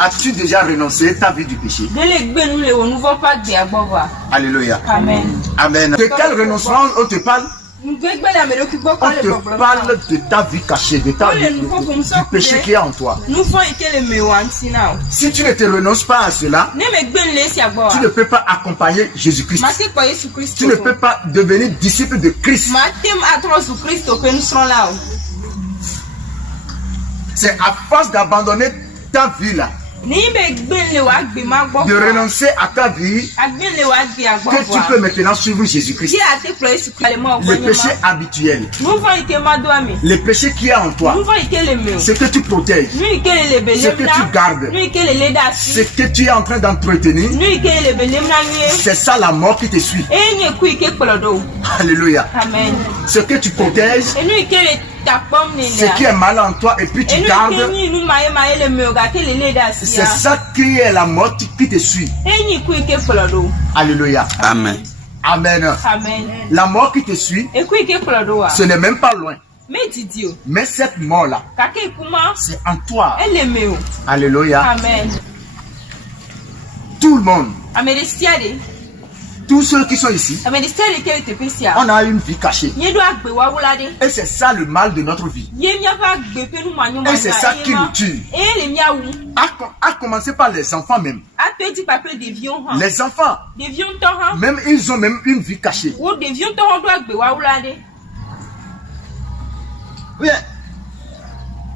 As-tu déjà renoncé ta vie du péché? Alléluia. Amen. Amen. De quel renoncement on te parle? On te parle de ta vie cachée, de ta vie, du péché qui est en toi. Si tu ne te renonces pas à cela, tu ne peux pas accompagner Jésus-Christ. Tu ne peux pas devenir disciple de Christ. C'est à force d'abandonner ta vie là, de renoncer à ta vie, que tu peux maintenant suivre Jésus-Christ. Le péché habituel, le péché qui est en toi, ce que tu protèges, ce que tu gardes, ce que tu es en train d'entretenir, c'est ça la mort qui te suit. Alléluia. Amen. Ce que tu protèges, ce qui est mal en toi et puis tu gardes, c'est ça qui est la mort qui te suit. Alléluia. Amen. Amen. La mort qui te suit, ce n'est même pas loin. Mais cette mort-là, c'est en toi. Alléluia. Amen. Tout le monde, tous ceux qui sont ici, on a une vie cachée. Et c'est ça le mal de notre vie. Et c'est ça qui nous tue. À commencer par les enfants même. Les enfants, même ils ont même une vie cachée. Oui.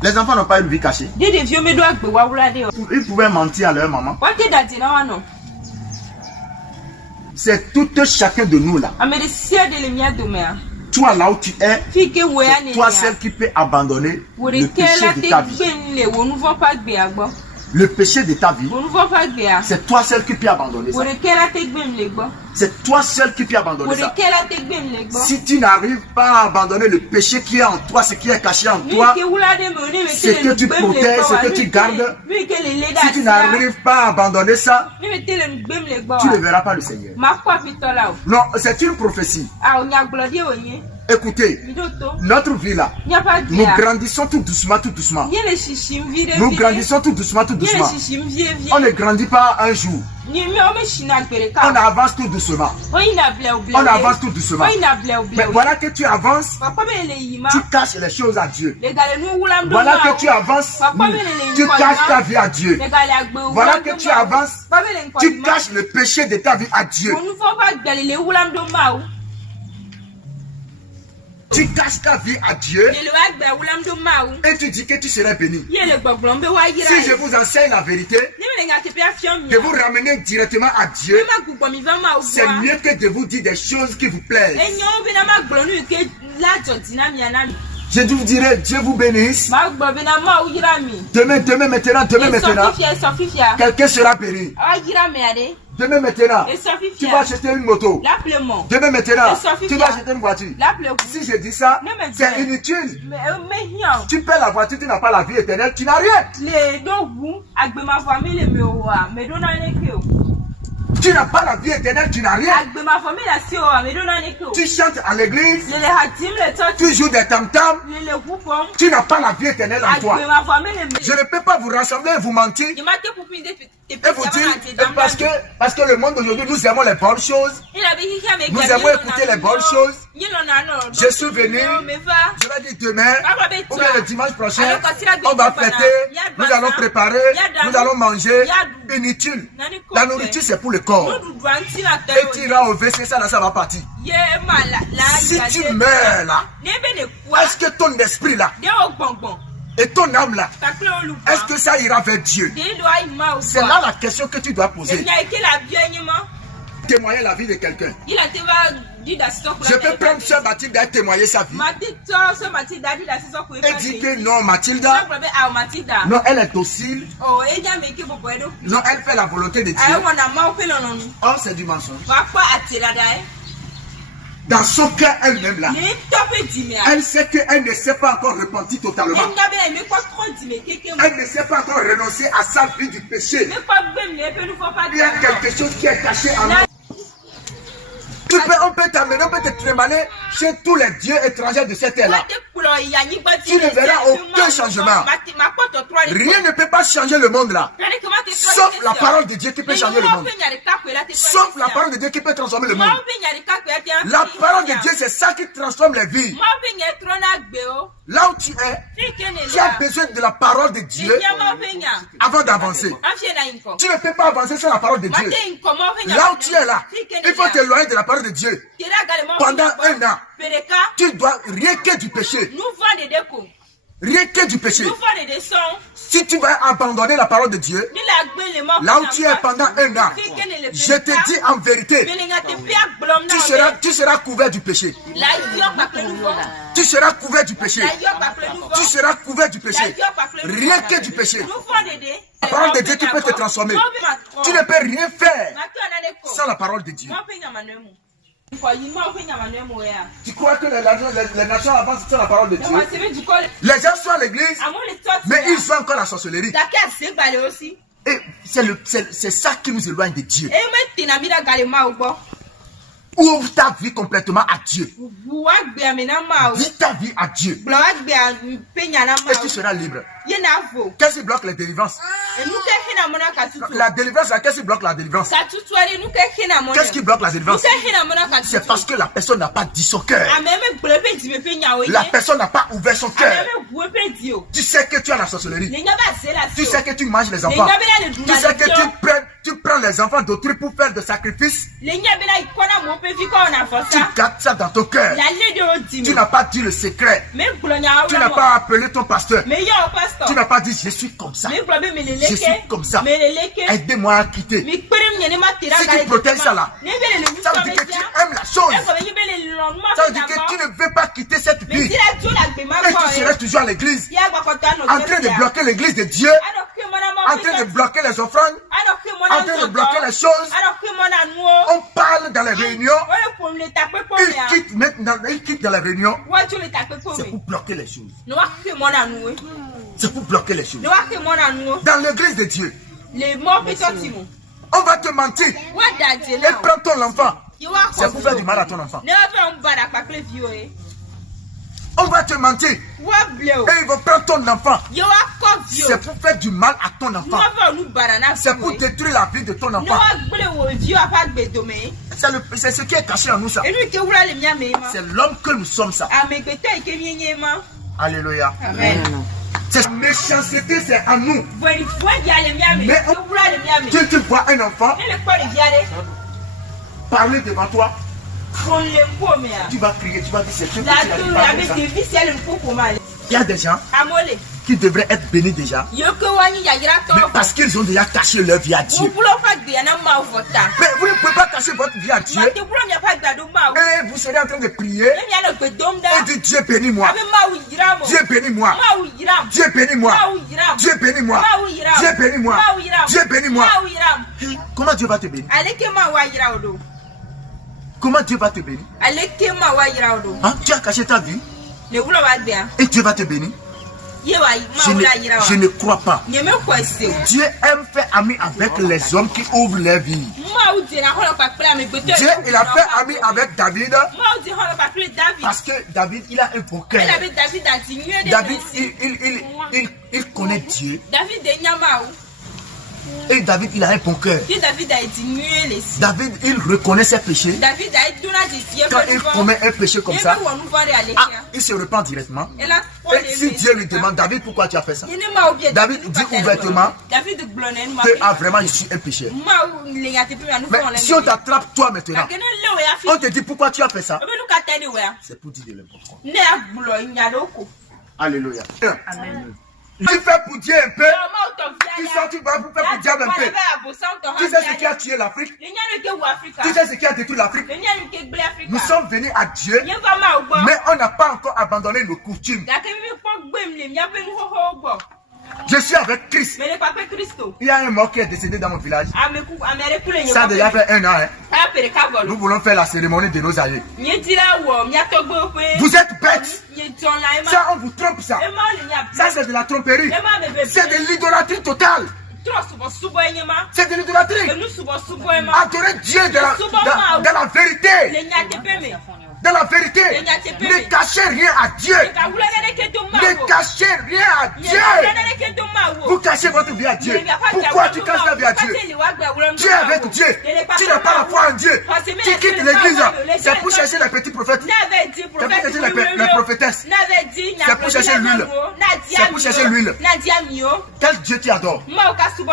Les enfants n'ont pas une vie cachée. Ils pouvaient mentir à leur maman. C'est tout chacun de nous là. Toi là où tu es, c'est toi celle qui peut abandonner le péché de ta vie. Le péché de ta vie, c'est toi seul qui peux abandonner ça. C'est toi seul qui peux abandonner ça. Si tu n'arrives pas à abandonner le péché qui est en toi, ce qui est caché en toi, ce que tu protèges, ce que tu gardes, si tu n'arrives pas à abandonner ça, tu ne verras pas le Seigneur. Non, c'est une prophétie. Écoutez, notre vie là, nous grandissons tout doucement, tout doucement. Nous grandissons tout doucement, tout doucement. On ne grandit pas un jour. On avance tout doucement. On avance tout doucement. Mais voilà que tu avances, tu caches les choses à Dieu. Voilà que tu avances, tu caches ta vie à Dieu. Voilà que tu avances, tu caches le péché de ta vie à Dieu. Tu caches ta vie à Dieu et tu dis que tu serais béni. Si je vous enseigne la vérité, de vous ramener directement à Dieu, c'est mieux que de vous dire des choses qui vous plaisent. Je vous dirai, Dieu vous bénisse. Demain maintenant, quelqu'un sera béni. Demain maintenant, tu vas acheter une moto. Demain maintenant, tu vas acheter une voiture. Si je dis ça, c'est inutile. Tu paies la voiture, tu n'as pas la vie éternelle, tu n'as rien. Tu n'as pas la vie éternelle, tu n'as rien. Tu chantes à l'église, tu joues des tam-tams, tu n'as pas la vie éternelle en toi. Je ne peux pas vous rassembler et vous mentir et vous dire parce que le monde d'aujourd'hui, nous aimons les bonnes choses, nous aimons écouter les bonnes choses. Je suis venu, je vais dire demain ou bien le dimanche prochain, on va fêter, nous allons préparer, nous allons manger. Inutile. La nourriture c'est pour le corps. Et tu iras au WC, ça va partir. Si tu meurs là, est-ce que ton esprit là et ton âme là, est-ce que ça ira vers Dieu? C'est là la question que tu dois poser. Témoigner la vie de quelqu'un. Je peux prendre Sœur Mathilde et témoigner sa vie. Et dire que non, Mathilda, non, elle est docile. Non, elle fait la volonté de Dieu. Or, c'est du mensonge. Dans son cœur elle-même là, elle sait qu'elle ne s'est pas encore repentie totalement. Elle ne s'est pas encore renoncé à sa vie du péché. Il y a quelque chose qui est caché en elle. On peut t'amener, on peut te trimballer chez tous les dieux étrangers de cette terre-là. Tu ne verras aucun changement. Rien ne peut pas changer le monde là. Sauf la parole de Dieu qui peut changer le monde. Sauf la parole de Dieu qui peut transformer le monde. La parole de Dieu, c'est ça qui transforme les vies. Là où tu es, tu as besoin de la parole de Dieu avant d'avancer. Tu ne peux pas avancer sans la parole de Dieu. Là où tu es là, il faut t'éloigner de la parole de Dieu. Pendant un an, tu dois rien que du péché. Rien que du péché. Si tu vas abandonner la parole de Dieu, là où tu es pendant un an, je te dis en vérité, tu seras couvert du péché. Tu seras couvert du péché. Tu seras couvert du péché. Rien que du péché. La parole de Dieu qui peut te transformer. Tu ne peux rien faire sans la parole de Dieu. Tu crois que les nations avancent sans la parole de Dieu? Les gens sont à l'église, mais ils sont encore à la sorcellerie. Et c'est ça qui nous éloigne de Dieu. Ouvre ta vie complètement à Dieu. Vis ta vie à Dieu. Et tu seras libre. Qu'est-ce qui bloque les délivrances? La délivrance, qu'est-ce qui bloque la délivrance? Qu'est-ce qui bloque la délivrance? C'est parce que la personne n'a pas dit son cœur. La personne n'a pas ouvert son cœur. Tu sais que tu as la sorcellerie. Tu sais que tu manges les enfants. Tu sais que tu prends les enfants d'autrui pour faire des sacrifices. Tu gardes ça dans ton cœur. Tu n'as pas dit le secret. Tu n'as pas appelé ton pasteur. Tu n'as pas dit je suis comme ça. Je suis comme ça. Aidez-moi à quitter. Si tu protèges ça là, ça veut dire que tu aimes la chose. Ça veut dire que tu ne veux pas quitter cette vie. Et tu seras toujours à l'église, en train de bloquer l'église de Dieu, en train de bloquer les offrandes, en train de bloquer les choses. On parle dans les réunions. Ils quittent dans les réunions. C'est pour bloquer les choses. C'est pour bloquer les choses. Dans l'église de Dieu, on va te mentir. Et prends ton enfant. C'est pour faire du mal à ton enfant. On va te mentir. Et ils vont prendre ton enfant. C'est pour faire du mal à ton enfant. C'est pour détruire la vie de ton enfant. C'est ce qui est caché en nous ça. C'est l'homme que nous sommes ça. Alléluia. Amen. Cette méchanceté, c'est en nous. Mais tu vois un enfant parler devant toi, tu vas crier, tu vas dire c'est tout. Il y a des gens qui devraient être bénis déjà, mais parce qu'ils ont déjà caché leur vie à Dieu. Mais vous ne pouvez pas cacher votre vie à Dieu. Et vous serez en train de prier et dire Dieu bénis-moi. Dieu bénis-moi. Dieu bénis-moi. Dieu bénis-moi. Dieu bénis-moi. Dieu bénis-moi. Comment Dieu va te bénir? Comment Dieu va te bénir? Hein? Tu as caché ta vie et Dieu va te bénir. Je ne crois pas. Dieu aime faire ami avec les hommes qui ouvrent leur vie. Dieu, il a fait ami avec David parce que David, il a un bon cœur. David, il connaît Dieu. Et David, il a un bon cœur. David, il reconnaît ses péchés. Quand il commet un péché comme ça, il se repent directement. Et si Dieu lui demande, David, pourquoi tu as fait ça? David dit ouvertement que vraiment je suis un pécheur. Mais si on t'attrape toi maintenant, on te dit pourquoi tu as fait ça, c'est pour dire de l'important. Alléluia. Amen. Tu fais pour Dieu un peu, tu sors, tu vas pour faire pour Dieu un peu. Tu sais ce qui a tué l'Afrique? Tu sais ce qui a détruit l'Afrique? Nous sommes venus à Dieu, mais on n'a pas encore abandonné nos coutumes. Je suis avec Christ. Il y a un mort qui est décédé dans mon village. Ça a déjà fait un an. Nous voulons faire la cérémonie de nos aïeux. Vous êtes bêtes. Ça, on vous trompe ça. Ça, c'est de la tromperie. C'est de l'idolâtrie totale. C'est de l'idolâtrie. Adorer Dieu dans la vérité. Dans la vérité, ne cachez rien à Dieu. Ne cachez rien à Dieu. Vous cachez votre vie à Dieu. Pourquoi tu caches ta vie à Dieu? Tu es avec Dieu. Tu n'as pas la foi en Dieu. Tu quittes l'église. C'est pour chercher les petits prophètes. C'est pour chercher les prophétesses. C'est pour chercher l'huile. C'est pour chercher l'huile. Quel Dieu tu adores?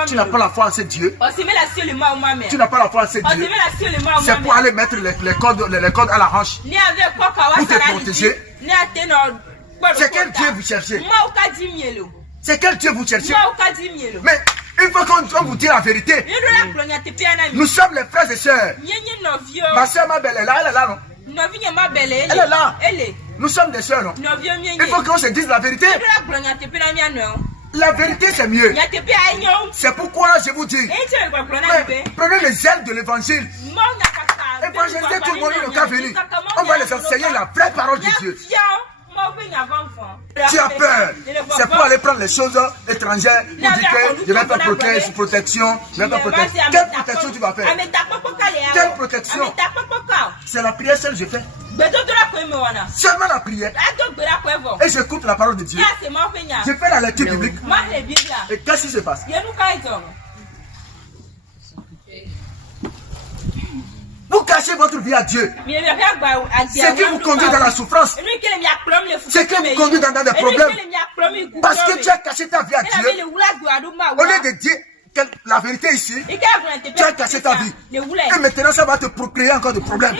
Tu n'as pas la foi en ce Dieu. Tu n'as pas la foi en ce Dieu. C'est pour aller mettre les cordes à la hanche. Pour te protéger. C'est quel Dieu vous cherchez? C'est quel Dieu vous cherchez? Mais il faut qu'on vous dise la vérité. Nous sommes les frères et sœurs. Ma soeur, ma belle, elle est là, non? Elle est là. Nous sommes des sœurs, non? Il faut qu'on se dise la vérité. La vérité, c'est mieux. C'est pourquoi je vous dis, prenez les ailes de l'évangile. Évangéliser tout le monde, le cas venu. On va les enseigner la vraie parole de Dieu. Tu as peur. C'est pour aller prendre les choses étrangères. Pour dire que je vais faire protection. Je vais faire protection. Quelle protection tu vas faire? Quelle protection? C'est la prière seule que je fais. Seulement la prière. Et j'écoute la parole de Dieu. Je fais la lecture biblique. Et qu'est-ce qui se passe? Vous cachez votre vie à Dieu. C'est qui vous conduit dans la souffrance. C'est qui vous conduit dans des problèmes. Parce que tu as caché ta vie à Dieu. Au lieu de dire la vérité ici, tu as caché ta vie. Et maintenant, ça va te procréer encore de problèmes.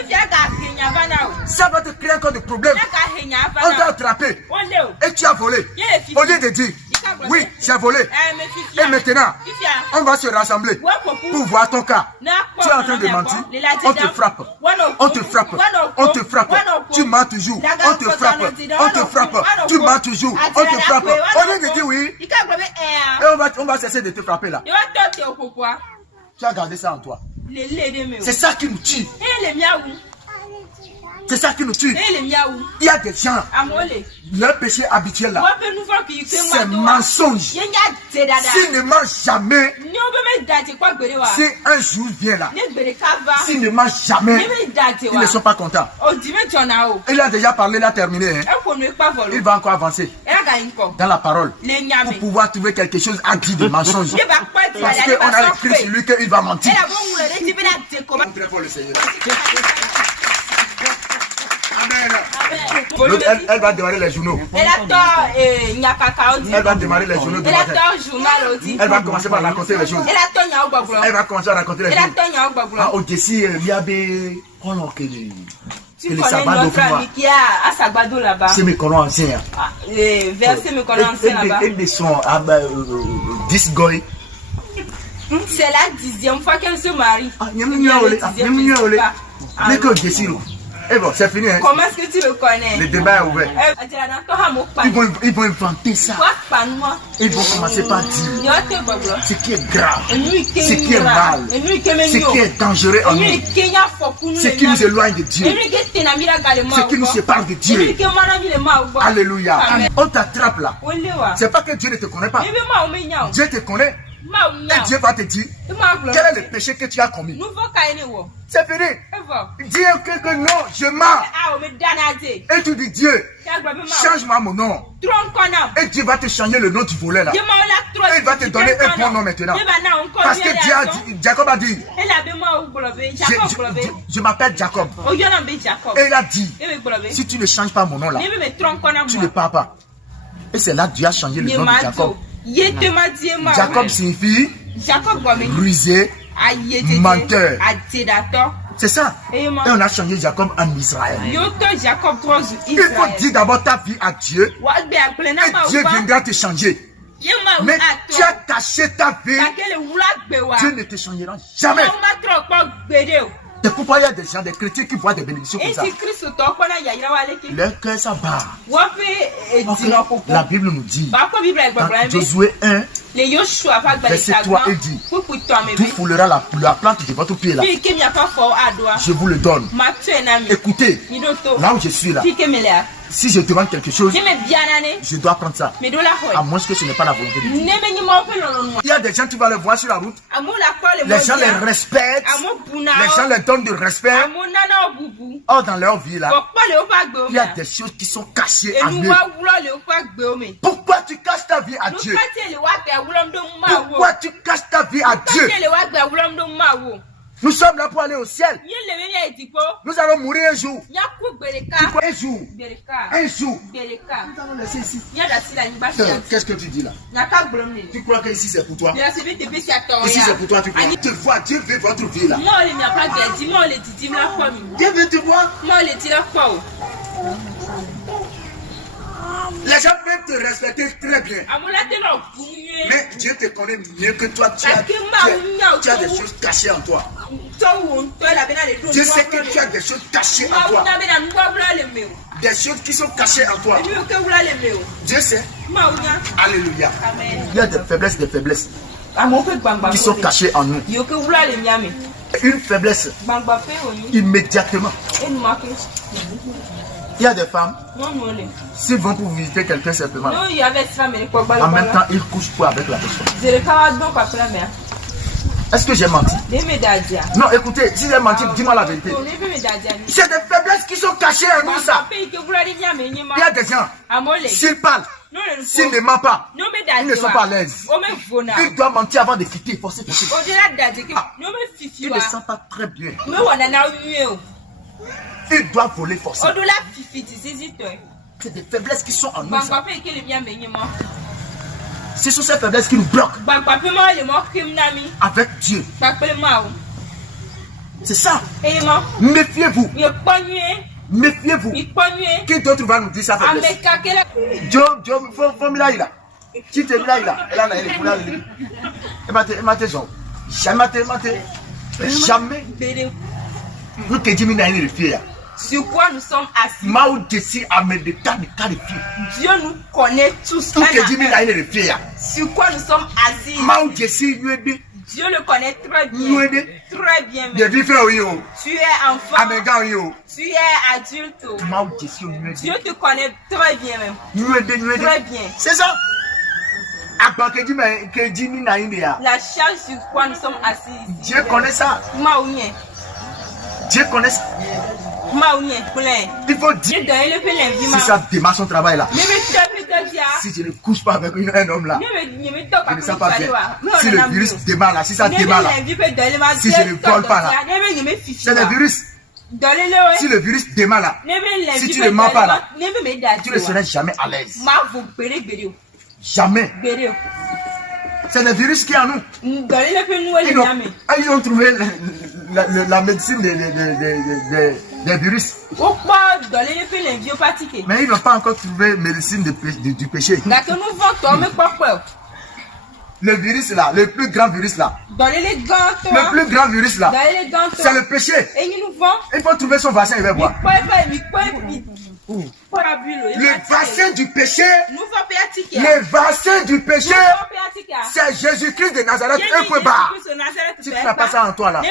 Ça va te créer encore de problèmes. On t'a attrapé. Et tu as volé. Au lieu de dire, oui, j'ai volé. Et maintenant, on va se rassembler pour voir ton cas. Tu es en train de mentir. On te frappe. On te frappe. On te frappe. Tu mens toujours. On te frappe. On te frappe. Tu mens toujours. On te frappe. Au lieu de dire oui, et on va cesser de te frapper là. Tu as gardé ça en toi. C'est ça qui nous tue. C'est ça qui nous tue. Il y a des gens, leur péché habituel là, c'est mensonge. S'ils ne mangent jamais, si un jour vient là, s'ils ne mangent jamais, ils ne sont pas contents. Il a déjà parlé, il a terminé. Hein. Il va encore avancer dans la parole pour pouvoir trouver quelque chose à dire de mensonge. Parce qu'on a écrit sur lui qu'il va mentir. Très fort le Seigneur. Amen. Elle va démarrer les journaux. Elle va démarrer les journaux de matin. Elle va commencer par raconter les choses. Elle va commencer à raconter les choses. Au dessus, il y a des... Oh non, que les sabbats c'est mes colons anciens. Verset mes colons anciens. Et des sons, 10 goy. C'est la 10e fois qu'elle se marie. Mais que dessus. Et bon, c'est fini. Hein? Comment est-ce que tu le connais? Le débat est ouvert. Ils vont inventer ça. Ils vont commencer par dire ce qui est grave, ce qui est mal, ce qui est dangereux en nous, ce qui nous éloigne de Dieu, ce qui nous sépare de Dieu. Alléluia. On t'attrape là. C'est pas que Dieu ne te connaît pas. Dieu te connaît. Et Dieu va te dire quel est le péché que tu as commis. C'est fini. Dis que non, je mens. Et tu dis Dieu, change-moi mon nom. Et Dieu va te changer le nom du volet là. Et il va te donner un bon nom maintenant. Parce que Dieu a dit, Jacob a dit, je m'appelle Jacob. Et il a dit, si tu ne changes pas mon nom là, tu ne pars pas. Et c'est là que Dieu a changé le nom de Jacob. Jacob signifie rusé, menteur. C'est ça. Et on a changé Jacob en Israël. Il faut dire d'abord ta vie à Dieu. Et Dieu viendra te changer. Mais tu as caché ta vie. Dieu ne te changera jamais. C'est pourquoi il y a des gens, des chrétiens qui voient des bénédictions comme ça. Leur cœur ça bat. La Bible nous dit, dans Josué 1, Verset 3 il dit, tout foulera la plante de votre pied là. Je vous le donne. Écoutez, là où je suis là, si je demande quelque chose, je dois prendre ça. À moins que ce n'est pas la volonté de Dieu. Il y a des gens qui vont les voir sur la route. Les gens les respectent. Les gens les donnent du respect. Or, dans leur vie là, il y a des choses qui sont cachées à Dieu. Pourquoi tu caches ta vie à Dieu? Pourquoi tu caches ta vie à Dieu? Nous sommes là pour aller au ciel. Nous allons mourir un jour. Un jour. Un jour. Nous allons laisser ici. Qu'est-ce que tu dis là? Tu crois que ici c'est pour toi? Ici c'est pour toi, tu crois? Tu vois, Dieu veut votre vie là. Dieu veut te voir. Les gens peuvent te respecter très bien. Mais Dieu te connaît mieux que toi. Tu as des choses cachées en toi. Dieu sait que tu as des choses cachées en toi. Des choses qui sont cachées en toi. Dieu sait. Alléluia. Il y a des faiblesses qui sont cachées en nous. Une faiblesse, immédiatement. Il y a des femmes, s'ils vont pour visiter quelqu'un simplement, en même temps, ils couchent quoi avec la personne? Est-ce que j'ai menti? Non, écoutez, si j'ai menti, dis-moi la vérité. C'est des faiblesses qui sont cachées en nous, ça. Il y a des gens, s'ils parlent, s'ils ne mentent pas, ils ne sont pas à l'aise. Ils doivent mentir avant de quitter, forcer. Ils ne sentent pas très bien. Ils doivent voler forcer. C'est des faiblesses qui sont en nous. Ce sont ces faiblesses qui nous bloquent avec Dieu. C'est ça. Méfiez-vous. Méfiez-vous. Qui d'autre va nous dire ça? Jamais. Sur quoi nous sommes assis. Dieu nous connaît tous. Sur quoi nous sommes assis. Dieu le connaît très bien. Très bien. Même. Tu es enfant. Tu es adulte. Dieu te connaît très bien même. Très bien. C'est ça. La charge sur quoi nous sommes assis. Dieu connaît ça. Dieu connaît ça. Il faut dire si ça démarre son travail là. Si je ne couche pas avec un homme là, je ne sais pas bien. Si le virus démarre là, si ça démarre là, si je ne vole pas là, c'est le virus. Si le virus démarre là, si tu ne mens pas là, tu ne seras jamais à l'aise. Jamais. C'est le virus qui est en nous. Ils ont trouvé la médecine des virus. Mais ils n'ont pas encore trouvé la médecine du péché. Le virus là, le plus grand virus là. Le plus grand virus là, c'est le péché. Il faut trouver son vaccin, il va voir. Le vaccin du péché, c'est Jésus-Christ de Nazareth, un peu bas. Si tu n'as pas ça en toi là,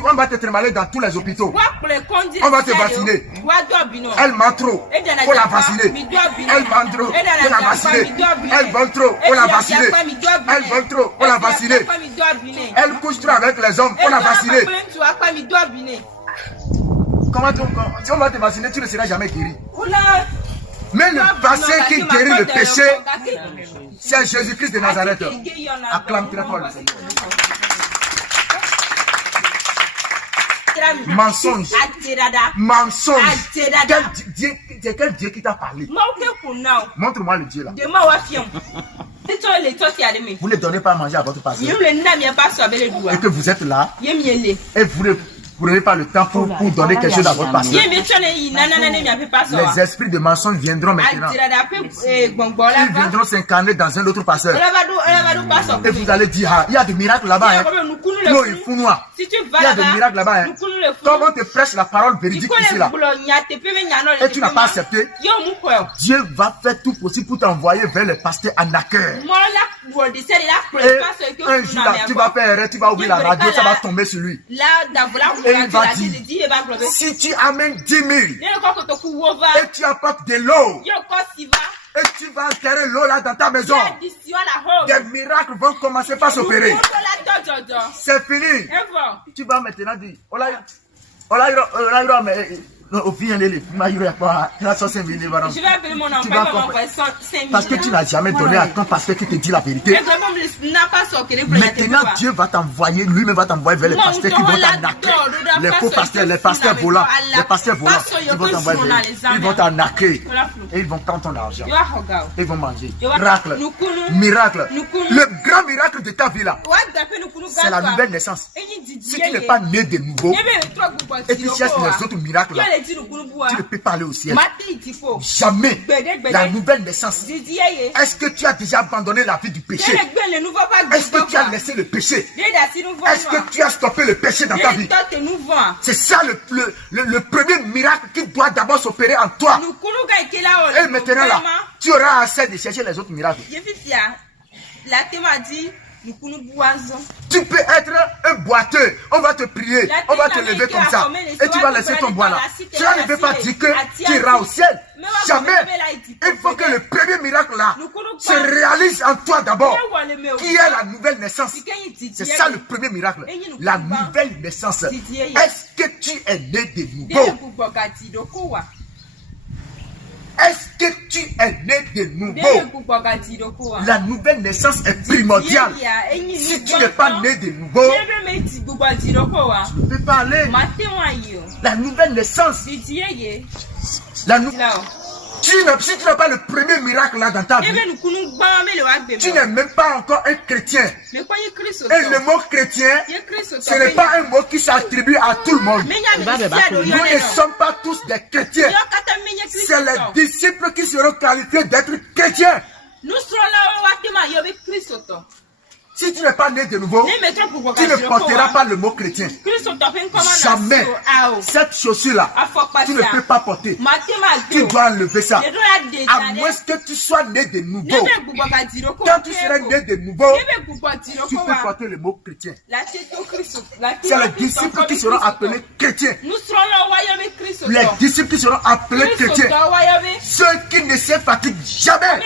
on va te trémaler dans tous les hôpitaux. On va te vacciner. Elle ment trop. Faut la vacciner. Elle ment trop. Faut la vacciner. Elle vole trop. Faut la vacciner. Elle vole trop. Faut la vacciner. Elle couche trop avec les hommes. Faut la vacciner. Comment si on va te vacciner, tu ne seras jamais guéri. Mais le vaccin qui guérit le péché, c'est Jésus-Christ de Nazareth. Acclame très fort le Seigneur. Mensonge. Mensonge. C'est quel Dieu qui t'a parlé? Montre-moi le Dieu là. Vous ne donnez pas à manger à votre pasteur. Et que vous êtes là. Et vous ne prenez pas le temps pour donner quelque chose à votre pasteur. Les esprits de mensonge viendront maintenant. Ils viendront s'incarner dans un autre pasteur. Et vous allez dire, ah, il y a des miracles là-bas. Hein. l'eau il fout noir. Si tu vas il y a des miracles là-bas. Hein. Comme on te prêche la parole véridique ici là. Et tu n'as pas accepté. Dieu va faire tout possible pour t'envoyer vers le pasteur en accueil. Et un jour là, tu vas faire erreur, tu vas ouvrir la radio, ça va tomber sur lui. Et il va dire, si tu amènes 10 000 et tu apportes de l'eau, et tu vas enterrer l'eau là dans ta maison, des miracles vont commencer par s'opérer. C'est fini. Tu vas maintenant dire, au final, je vais appeler mon enfant, il va m'envoyer 5 000. Parce que tu n'as jamais donné à ton pasteur qui te dit la vérité. Maintenant, Dieu va t'envoyer, lui-même va t'envoyer vers les pasteurs qui vont t'arnaquer. Les faux pasteurs, les pasteurs volants, ils vont t'envoyer, ils vont t'arnaquer. Et ils vont prendre ton argent. Ils vont manger. Miracle. Miracle. Le grand miracle de ta vie là, c'est la nouvelle naissance. Si tu n'es pas né de nouveau, et tu cherches les autres miracles là, tu ne peux pas aller au ciel. Jamais. La nouvelle naissance. Est-ce que tu as déjà abandonné la vie du péché? Est-ce que tu as laissé le péché? Est-ce que tu as stoppé le péché dans ta vie? C'est ça le premier miracle qui doit d'abord s'opérer en toi. Et maintenant là, tu auras assez de chercher les autres miracles. Tu peux être un boiteux, on va te prier, on va te lever comme ça, et tu vas laisser ton bois là. Tu ne veux pas dire que tu iras au ciel. Jamais. Il faut que le premier miracle là se réalise en toi d'abord, qui est la nouvelle naissance. C'est ça le premier miracle, la nouvelle naissance. Est-ce que tu es né de nouveau? Est-ce que tu es né de nouveau? La nouvelle naissance est primordiale. Si tu n'es pas né de nouveau, tu ne peux pas aller. La nouvelle naissance. Si tu n'as pas le premier miracle là dans ta vie, tu n'es même pas encore un chrétien. Et le mot chrétien, ce n'est pas un mot qui s'attribue à tout le monde. Nous ne sommes pas tous des chrétiens. C'est les disciples qui seront qualifiés d'être chrétiens. Si tu n'es pas né de nouveau, tu ne porteras pas le mot chrétien. Jamais. Cette chaussure-là, tu ne peux pas porter. Tu dois enlever ça. À moins que tu sois né de nouveau. Quand tu seras né de nouveau, tu peux porter le mot chrétien. C'est les disciples qui seront appelés chrétiens. Les disciples qui seront appelés chrétiens. Ceux qui ne se fatiguent jamais.